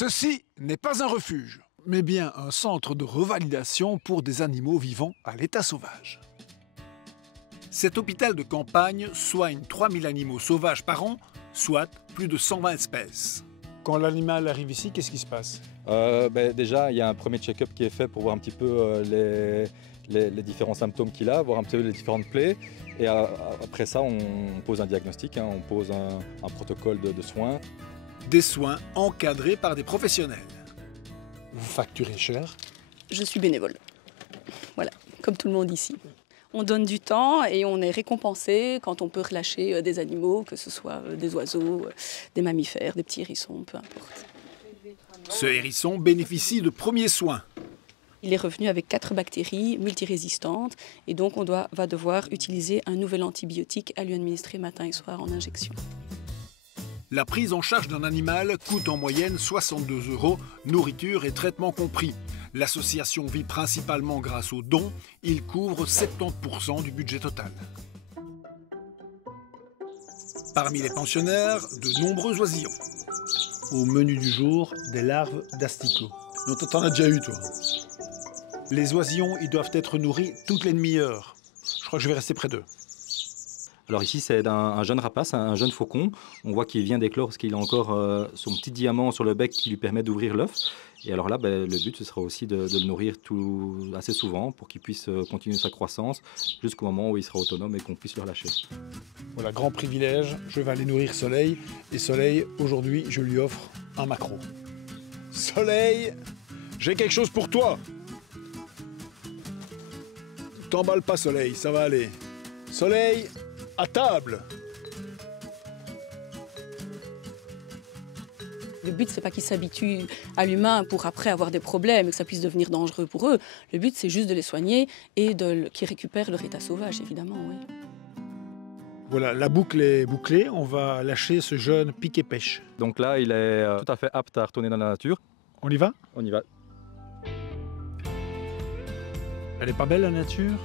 Ceci n'est pas un refuge, mais bien un centre de revalidation pour des animaux vivant à l'état sauvage. Cet hôpital de campagne soigne 3000 animaux sauvages par an, soit plus de 120 espèces. Quand l'animal arrive ici, qu'est-ce qui se passe? Déjà, il y a un premier check-up qui est fait pour voir un petit peu les différents symptômes qu'il a, voir un petit peu les différentes plaies. Et après ça, on pose un diagnostic, on pose un protocole de soins. Des soins encadrés par des professionnels. Vous facturez cher? Je suis bénévole. Voilà, comme tout le monde ici. On donne du temps et on est récompensé quand on peut relâcher des animaux, que ce soit des oiseaux, des mammifères, des petits hérissons, peu importe. Ce hérisson bénéficie de premiers soins. Il est revenu avec 4 bactéries multirésistantes et donc on va devoir utiliser un nouvel antibiotique à lui administrer matin et soir en injection. La prise en charge d'un animal coûte en moyenne 62 €, nourriture et traitement compris. L'association vit principalement grâce aux dons. Il couvre 70% du budget total. Parmi les pensionnaires, de nombreux oisillons. Au menu du jour, des larves d'asticots. Non, t'en as déjà eu, toi. Les oisillons, ils doivent être nourris toutes les demi-heures. Je crois que je vais rester près d'eux. Alors ici, c'est un jeune rapace, un jeune faucon. On voit qu'il vient d'éclore parce qu'il a encore son petit diamant sur le bec qui lui permet d'ouvrir l'œuf. Et alors là, le but, ce sera aussi de le nourrir assez souvent pour qu'il puisse continuer sa croissance jusqu'au moment où il sera autonome et qu'on puisse le relâcher. Voilà, grand privilège, je vais aller nourrir Soleil. Et Soleil, aujourd'hui, je lui offre un maquereau. Soleil, j'ai quelque chose pour toi. T'emballe pas, Soleil, ça va aller. Soleil, à table. Le but, c'est pas qu'ils s'habituent à l'humain pour après avoir des problèmes et que ça puisse devenir dangereux pour eux. Le but, c'est juste de les soigner et qu'ils récupèrent leur état sauvage, évidemment, oui. Voilà, la boucle est bouclée. On va lâcher ce jeune piquet-pêche. Donc là, il est tout à fait apte à retourner dans la nature. On y va? On y va. Elle est pas belle la nature?